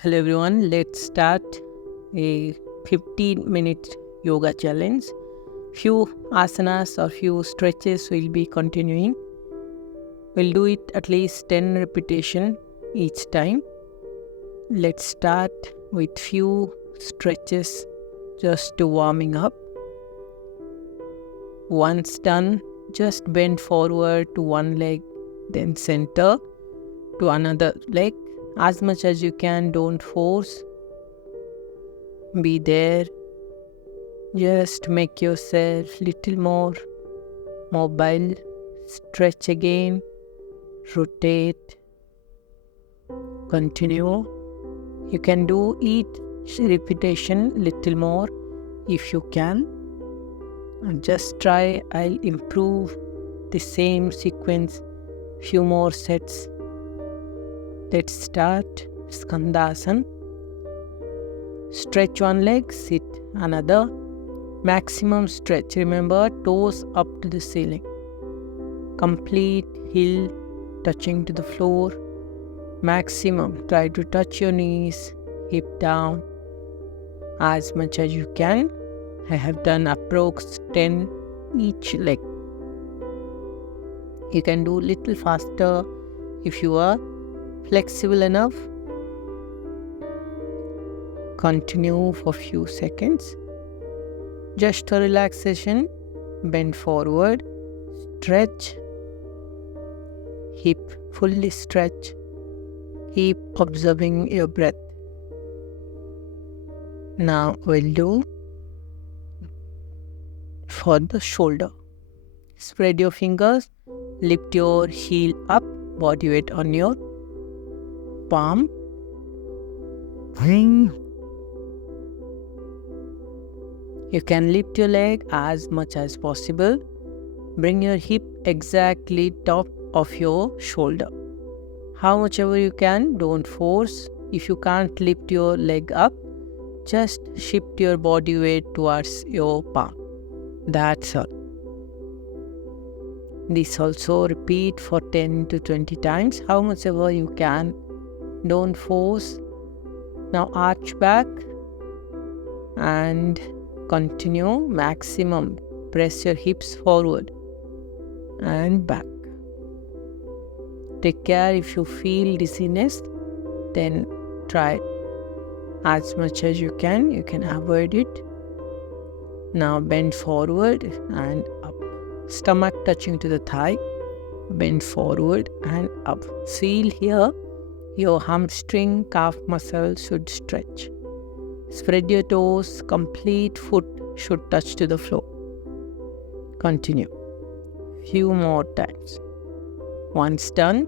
Hello everyone, let's start a 15-minute yoga challenge. Few asanas or few stretches will be continuing. We'll do it at least 10 repetition each time. Let's start with few stretches just to warming up. Once done, just bend forward to one leg, then center to another leg. As much as you can, don't force. Be there. Just make yourself little more mobile. Stretch again. Rotate. Continue. You can do each repetition little more if you can. And just try. I'll improve the same sequence. Few more sets. Let's start Skandasana. Stretch one leg, sit another. Maximum stretch. Remember, toes up to the ceiling. Complete heel touching to the floor. Maximum. Try to touch your knees, hip down as much as you can. I have done approx 10 each leg. You can do little faster if you are flexible enough. Continue for few seconds. Just for relaxation, bend forward, stretch, hip fully stretch. Keep observing your breath. Now we'll do for the shoulder. Spread your fingers, lift your heel up, body weight on your palm. You can lift your leg as much as possible. Bring your hip exactly top of your shoulder. How much ever you can, don't force. If you can't lift your leg up, just shift your body weight towards your palm. That's all. This also repeat for 10 to 20 times. How much ever you can. Don't force. Now arch back and continue maximum. Press your hips forward and back. Take care if you feel dizziness, then try as much as you can. You can avoid it. Now bend forward and up. Stomach touching to the thigh. Bend forward and up. Feel here. Your hamstring, calf muscle should stretch. Spread your toes, complete foot should touch to the floor. Continue. Few more times. Once done,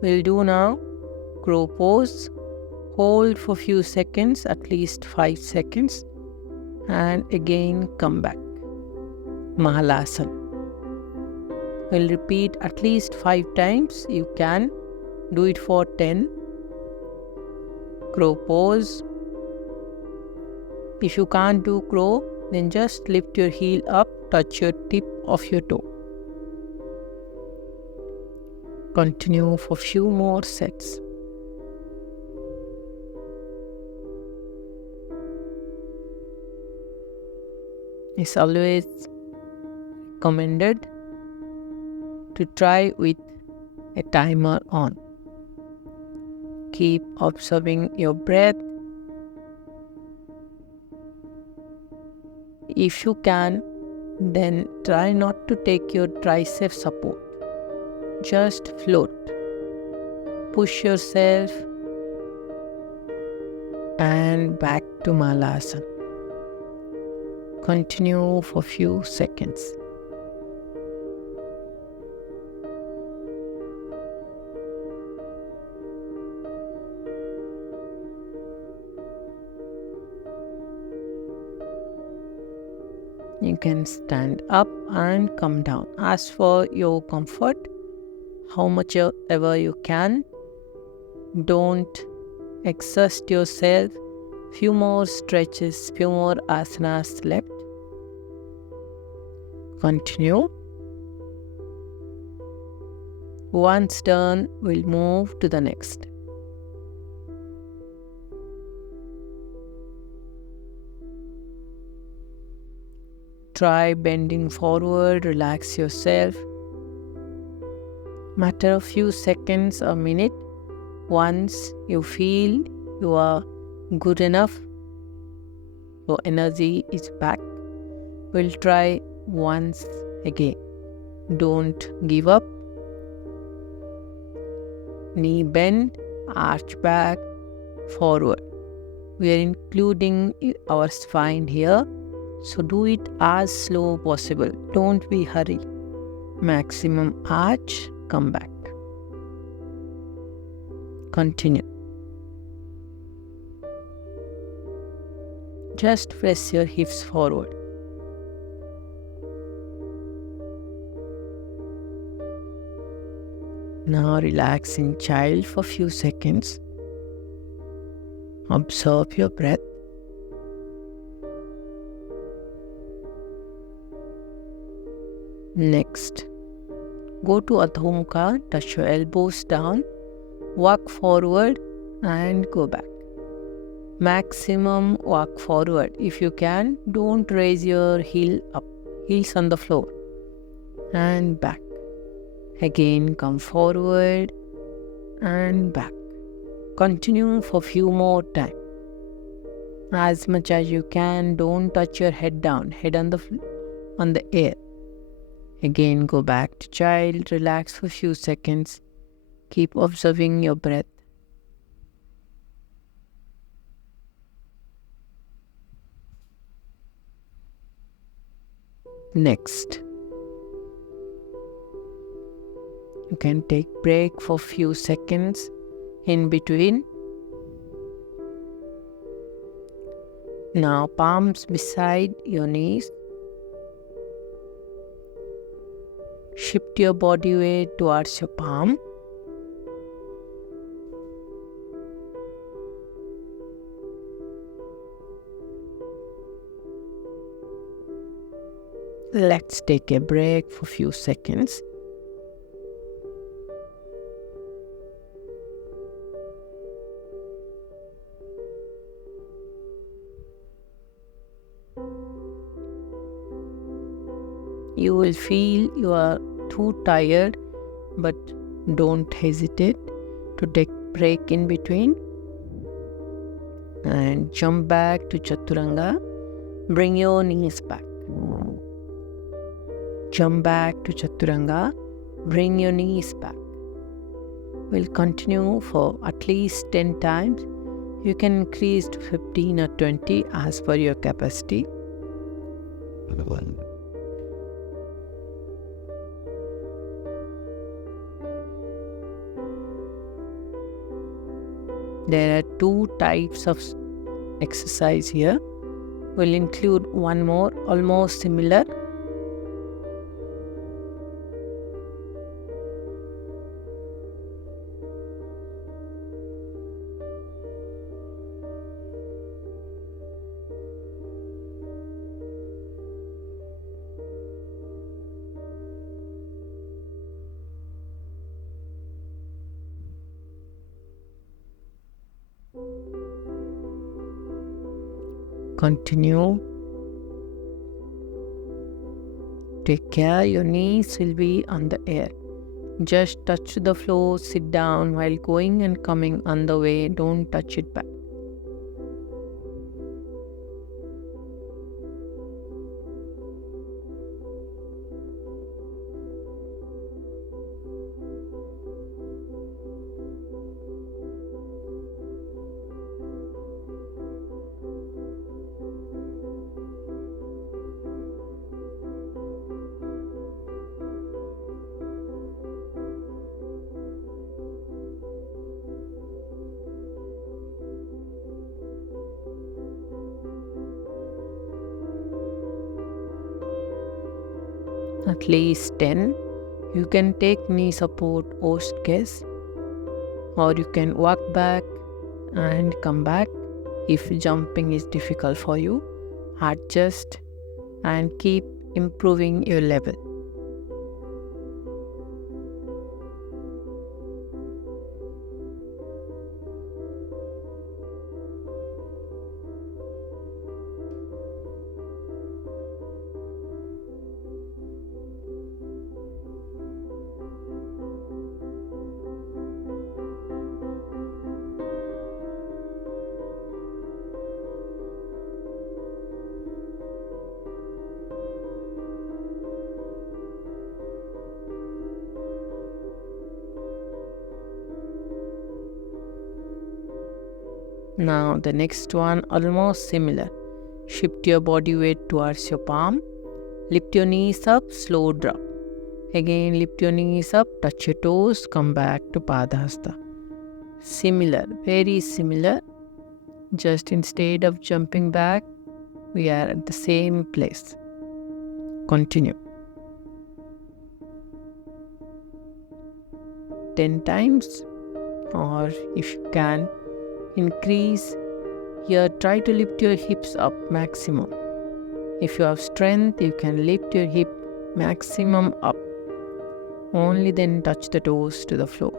we'll do now crow pose. Hold for few seconds, at least 5 seconds. And again come back. Mahalasana. We'll repeat at least 5 times. You can do it for 10. Crow pose. If you can't do crow, then just lift your heel up, touch your tip of your toe. Continue for few more sets. It's always recommended to try with a timer on. Keep observing your breath. If you can, then try not to take your tricep support. Just float. Push yourself and back to Mahalasana. Continue for few seconds. You can stand up and come down. As for your comfort, how much ever you can. Don't exhaust yourself. Few more stretches, few more asanas left. Continue. Once done, we'll move to the next. try bending forward, relax yourself. Matter of few seconds, a minute. Once you feel you are good enough, your energy is back, we'll try once again. Don't give up. Knee bend, arch back, forward. We are including our spine here, so do it as slow possible. Don't be hurry. Maximum arch, come back. Continue. Just press your hips forward. Now relax in child for few seconds. Observe your breath. Next, go to Adho Mukha, touch your elbows down, walk forward and go back. Maximum walk forward. If you can, don't raise your heel up, heels on the floor. And back. Again, come forward and back. Continue for few more time. As much as you can, don't touch your head down, head on the air. Again, go back to child, relax for few seconds. Keep observing your breath. Next, you can take break for few seconds in between. Now palms beside your knees. Shift your body weight towards your palm. Let's take a break for few seconds. You will feel you are too tired, but don't hesitate to take break in between. And jump back to Chaturanga. Bring your knees back. Jump back to Chaturanga. Bring your knees back. We'll continue for at least 10 times. You can increase to 15 or 20 as per your capacity. There are two types of exercise here. We'll include one more, almost similar. Continue. Take care, your knees will be on the air. Just touch the floor, sit down while going and coming on the way. Don't touch it back. At least 10. You can take knee support host case, or you can walk back and come back. If jumping is difficult for you, adjust and keep improving your level. Now the next one, almost similar. Shift your body weight towards your palm. Lift your knees up, slow drop. Again, lift your knees up, touch your toes, come back to Padhasta. Similar, very similar. Just instead of jumping back, we are at the same place. Continue. 10 times, or if you can, increase. Here, try to lift your hips up maximum. If you have strength, you can lift your hip maximum up. Only then touch the toes to the floor.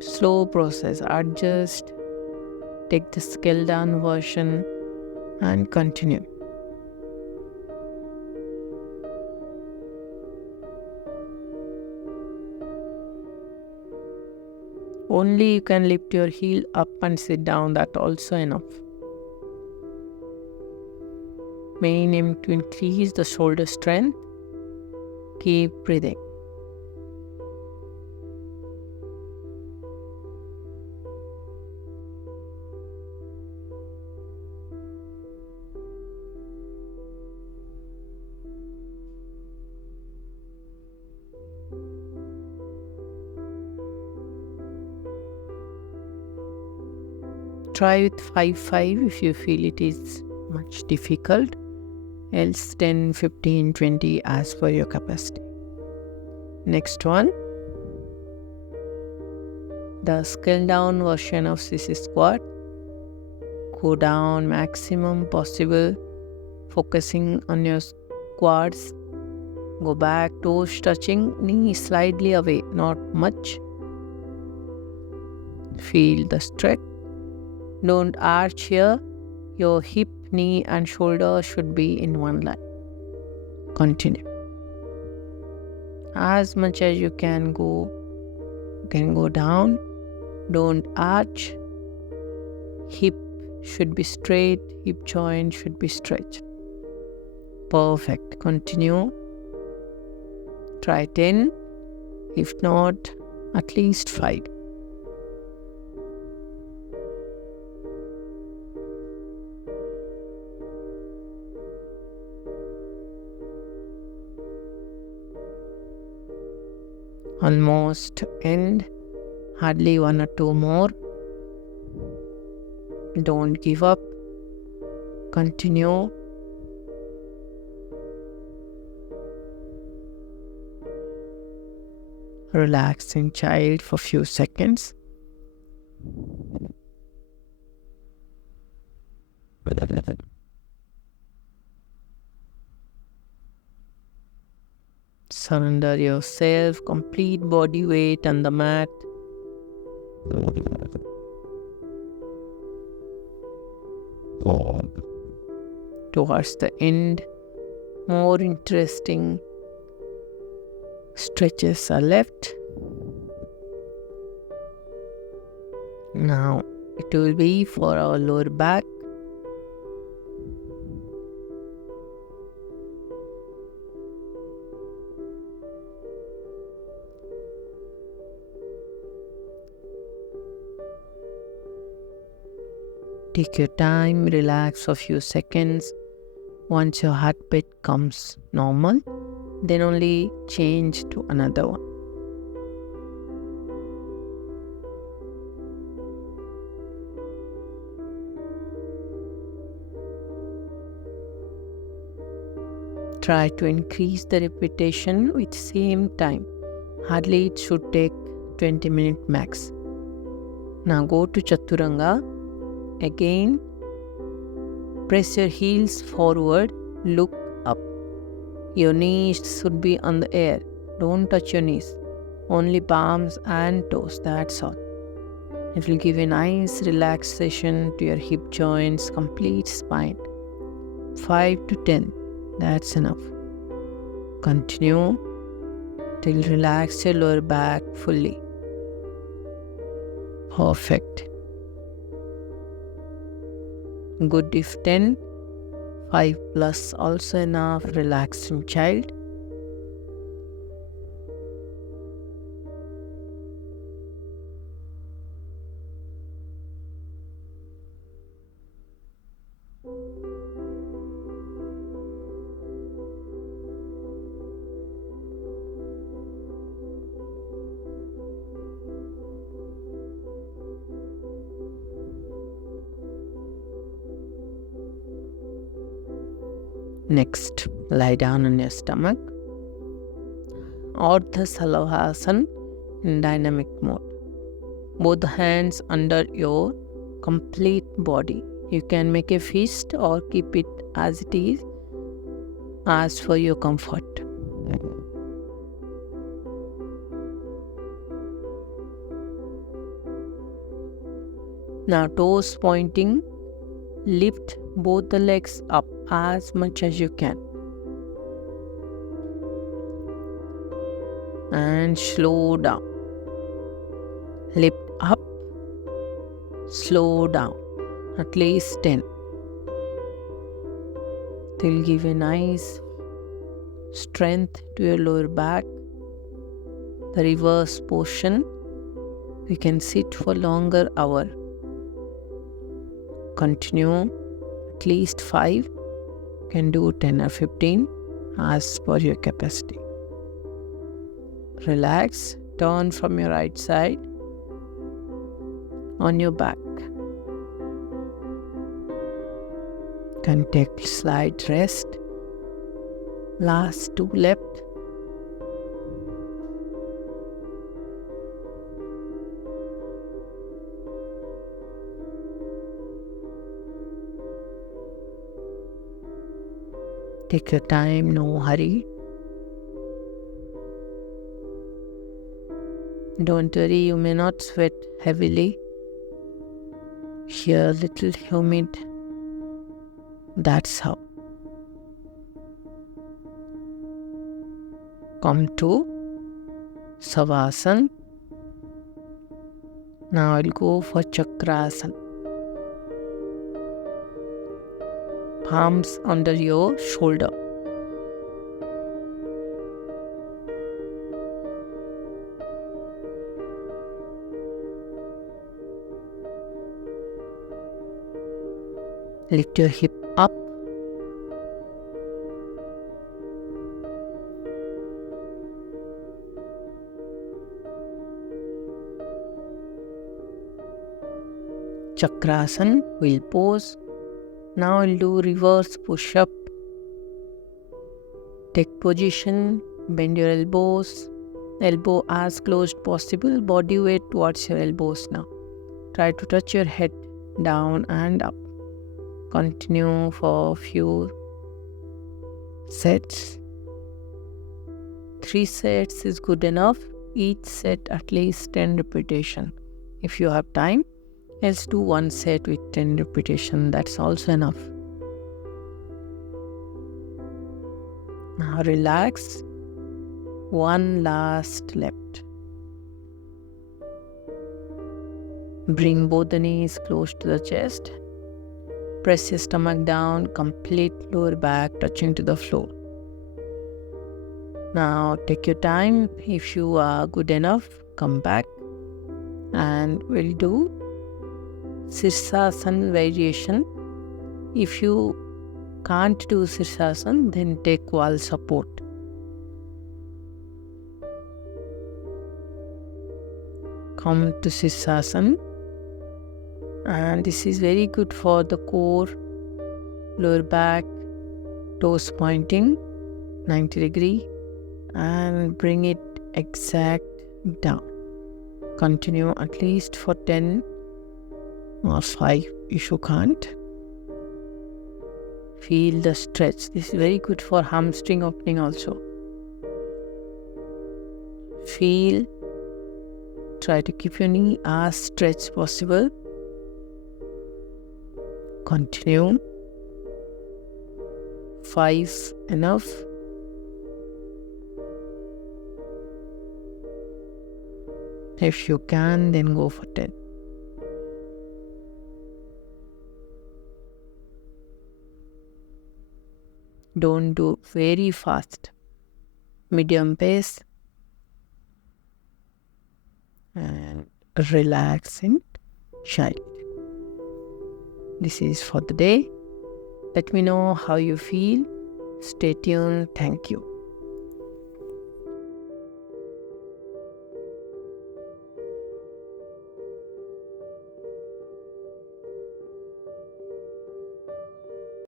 Slow process. Adjust. Take the scale down version and continue. Only you can lift your heel up and sit down. That also enough. Main aim to increase the shoulder strength. Keep breathing. Try with 5-5 if you feel it is much difficult. Else 10, 15, 20 as per your capacity. Next one. The scale down version of sissy squat. Go down maximum possible, focusing on your quads. Go back, toes touching, knee slightly away, not much. Feel the stretch. Don't arch here. Your hip, knee and shoulder should be in one line. Continue. As much as you can go down. Don't arch. Hip should be straight. Hip joint should be stretched. Perfect. Continue. Try 10. If not, at least 5. Almost end. Hardly 1 or 2 more. Don't give up. Continue. Relax in child for few seconds. Surrender yourself, complete body weight on the mat. Towards the end, more interesting stretches are left. Now it will be for our lower back. Take your time, relax for a few seconds. Once your heartbeat comes normal, then only change to another one. Try to increase the repetition with same time. Hardly it should take 20 minutes max. Now go to Chaturanga. Again, press your heels forward, look up. Your knees should be on the air. Don't touch your knees. Only palms and toes, that's all. It will give a nice relaxation to your hip joints, complete spine. 5 to 10, that's enough. Continue till relax your lower back fully. Perfect. Good if 10, 5 plus also enough. Relaxing child. Next, lie down on your stomach. Ardha Salavasana in dynamic mode. Both hands under your complete body. You can make a fist or keep it as it is, as for your comfort. Now toes pointing, lift both the legs up as much as you can. And slow down. Lift up, slow down, at least 10. It will give a nice strength to your lower back. The reverse portion, you can sit for longer hour. Continue at least 5. You can do 10 or 15 as per your capacity. Relax, turn from your right side on your back. Can take slight rest. Last 2 left. Take your time, no hurry. Don't worry, you may not sweat heavily. Here, little humid. That's how. Come to Savasana. Now I'll go for Chakrasana. Palms under your shoulder. Lift your hip up. Chakrasana, we'll pose. Now we'll do reverse push-up. Take position, bend your elbows. Elbow as close possible, body weight towards your elbows now. Try to touch your head down and up. Continue for a few sets. 3 sets is good enough. Each set at least 10 repetition. If you have time, else do 1 set with 10 repetition. That's also enough. Now relax. 1 last left. Bring both the knees close to the chest. Press your stomach down, complete lower back touching to the floor. Now take your time. If you are good enough, come back and we'll do Sirsasana variation. If you can't do Sirsasana, then take wall support. Come to Sirsasana. And this is very good for the core, lower back, toes pointing 90 degree, and bring it exact down. Continue at least for 10 or 5 if you can't. Feel the stretch. This is very good for hamstring opening also. Feel. Try to keep your knee as stretched possible. Continue. 5 enough. If you can, then go for 10. Don't do very fast. Medium pace. And relax in child. This is for the day. Let me know how you feel. Stay tuned. Thank you.